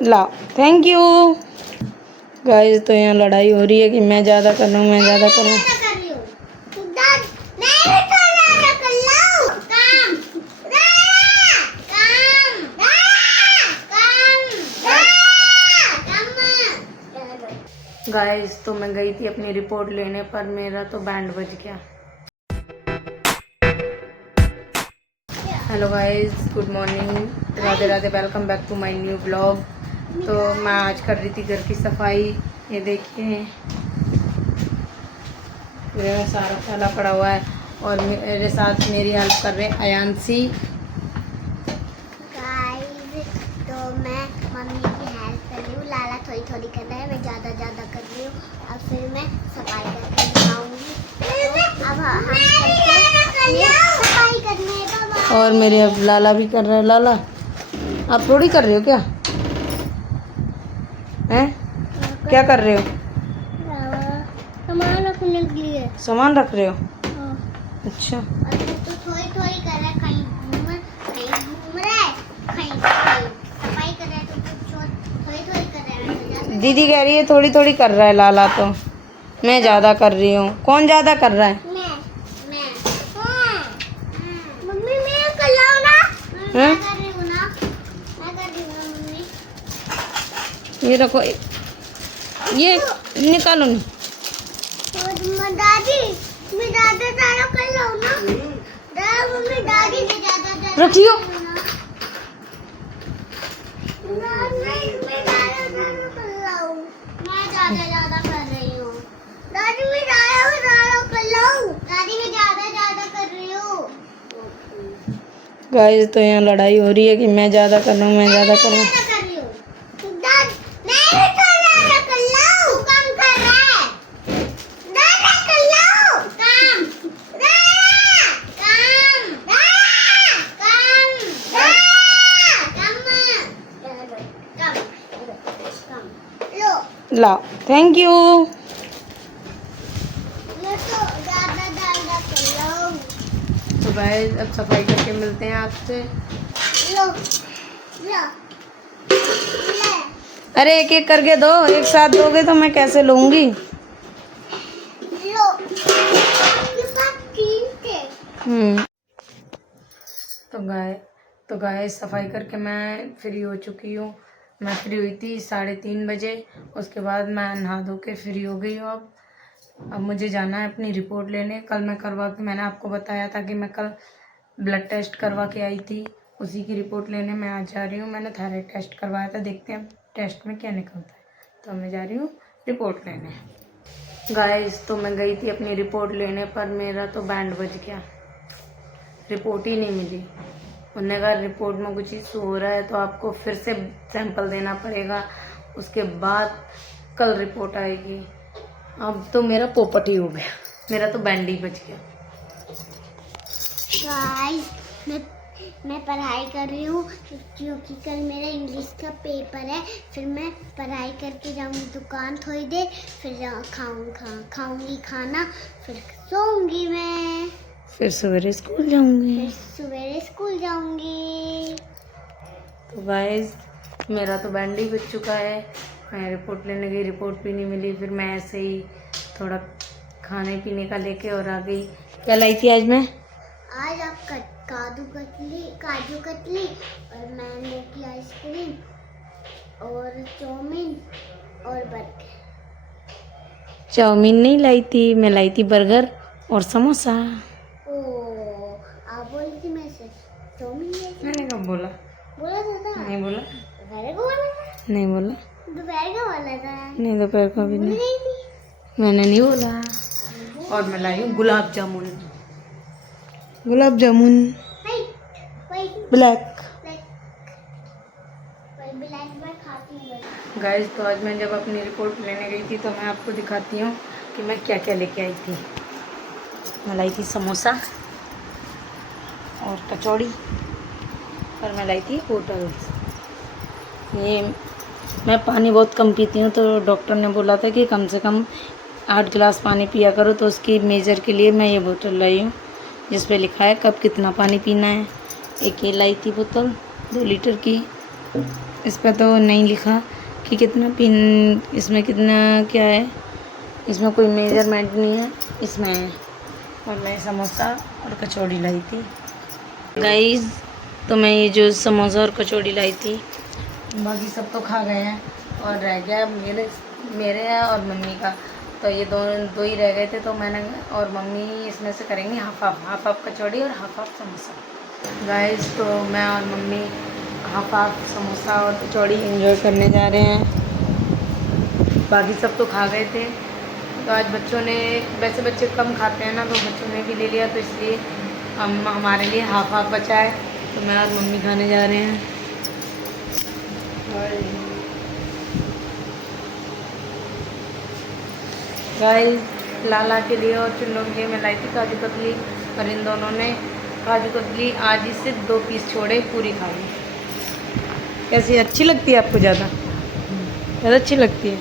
La thank you guys. तो यहाँ लड़ाई हो रही है कि मैं ज़्यादा कर रहा हूँ, मैं ज़्यादा कर रहा हूँ। गाइस तो मैं गई थी अपनी रिपोर्ट लेने, पर मेरा तो बैंड बज गया। Hello guys, good morning, Radhe Radhe, welcome back to my new blog. तो मैं आज कर रही थी घर की सफाई। ये देखिए मेरा सारा फैला पड़ा हुआ है और मेरे साथ मेरी हेल्प कर रहे हैं अयांशी। तो मैं मम्मी की हेल्प कर रही हूँ। लाला थोड़ी थोड़ी कर रहा है, मैं ज़्यादा कर रही हूँ। अब फिर मैं सफाई करके दिखाऊंगी। तो अब हम सफाई करने। और मेरे अब लाला भी कर रहा है। लाला आप थोड़ी कर रहे हो क्या? हैं क्या कर रहे हो? सामान रखने के लिए। सामान रख रहे हो? अच्छा। तो थोड़ी थोड़ी कर रहा है, कहीं घूम रहा है, कहीं सफाई कर रहा है। तो थोड़ी थोड़ी कर रहा है। दीदी कह रही है थोड़ी थोड़ी कर रहा है लाला, तो मैं ज़्यादा कर रही हूँ। कौन ज़्यादा कर रहा है? मैं मम्मी मैं कर लाऊं ना। मैं कर रही हूँ ना, मम्मी। ये रखो, ये निकालो नहीं। दादी मैं ज़्यादा कर लाऊं ना। मम्मी दादी ने ज़्यादा रखियो। मैं ज़्यादा कर रही हूँ। दादी मैं ज़्यादा कर लाऊं। दादी मैं ज़्यादा कर रही हूँ। गाइस तो यहाँ लड़ाई हो रही है कि मैं ज़्यादा कर रहा हूँ, मैं ज़्यादा कर रहा हूँ। ला थैंक यू। तो गाइस अब सफाई करके मिलते हैं आपसे। अरे एक एक करके दो, एक साथ दोगे तो मैं कैसे लूँगी? तो गाय सफाई करके मैं फ्री हो चुकी हूँ। मैं फ्री हुई थी 3:30 बजे। उसके बाद मैं नहा धो के फ्री हो गई हूँ। अब मुझे जाना है अपनी रिपोर्ट लेने। कल मैं करवा के, मैंने आपको बताया था कि मैं कल ब्लड टेस्ट करवा के आई थी, उसी की रिपोर्ट लेने मैं आज जा रही हूँ। मैंने थायराइड टेस्ट करवाया था, देखते हैं टेस्ट में क्या निकलता है। तो मैं जा रही हूँ रिपोर्ट लेने। गाइस तो मैं गई थी अपनी रिपोर्ट लेने, पर मेरा तो बैंड बज गया, रिपोर्ट ही नहीं मिली। उन्होंने कहा रिपोर्ट में कुछ इशू हो रहा है तो आपको फिर से सैंपल देना पड़ेगा, उसके बाद कल रिपोर्ट आएगी। अब तो मेरा पोपट ही हो गया, मेरा तो बैंड ही बच गया। गाइस मैं पढ़ाई कर रही हूँ क्योंकि कल मेरा इंग्लिश का पेपर है। फिर मैं पढ़ाई करके जाऊँगी दुकान थोड़ी देर, फिर खाऊंगी खाना, फिर सोऊंगी मैं, फिर सवेरे स्कूल जाऊंगी। तो गाइस मेरा तो बैंड ही बच चुका है। मैं रिपोर्ट लेने गई, रिपोर्ट भी नहीं मिली। फिर मैं ऐसे ही थोड़ा खाने पीने का लेके और आ गई। क्या लाई थी आज मैं? आज आप काजू कतली और मैंगो की आइसक्रीम और चाउमीन और बर्गर। चाउमीन नहीं लाई थी, मैं लाई थी बर्गर और समोसा। आप बोली थी मैं से चाउमीन। मैंने कब बोला? था नहीं बोला। दोपहर को बोला था। नहीं बोला। दोपहर को बोला था। नहीं दोपहर को भी नहीं, मैंने नहीं बोला। और मैं लाई हूँ गुलाब जामुन ब्लैक। गाइस तो आज मैं जब अपनी रिपोर्ट लेने गई थी तो मैं आपको दिखाती हूँ कि मैं क्या क्या लेके आई थी। मैं लाई थी समोसा और कचौड़ी, और मैं लाई थी होटल। ये मैं पानी बहुत कम पीती हूँ, तो डॉक्टर ने बोला था कि कम से कम 8 गिलास पानी पिया करो। तो उसकी मेजर के लिए मैं ये बोतल लाई हूँ जिस पे लिखा है कब कितना पानी पीना है। एक ये लाई थी बोतल 2 लीटर की। इस पर तो नहीं लिखा कि कितना पिन, इसमें कितना क्या है, इसमें कोई मेजरमेंट नहीं है इसमें है। और मैं समोसा और कचौड़ी लाई थी गाइस। तो मैं ये जो समोसा और कचौड़ी लाई थी, बाकी सब तो खा गए हैं और रह गया मेरे और मम्मी का। तो ये दो ही रह गए थे, तो मैंने और मम्मी इसमें से करेंगी हाफ कचौड़ी और हाफ समोसा गाइस। तो मैं और मम्मी हाफ समोसा और कचौड़ी एंजॉय करने जा रहे हैं। बाकी सब तो खा गए थे। तो आज बच्चों ने, वैसे बच्चे कम खाते हैं ना, तो बच्चों ने भी ले लिया, तो इसलिए हमारे लिए हाफ बचा है। तो मैं और मम्मी खाने जा रहे हैं। गाइस लाला के लिए और चुन्नों के लिए मैं लाई थी काजू कतली, और इन दोनों ने काजू कतली आज ही से 2 पीस छोड़े, पूरी खा ली। कैसी अच्छी लगती है आपको? ज़्यादा अच्छी लगती है।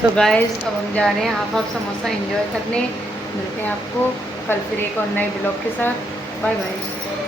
तो गाइस अब हम जा रहे हैं हाफ समोसा एंजॉय करने। मिलते हैं आपको कल फिर एक और नए ब्लॉग के साथ। Bye bye.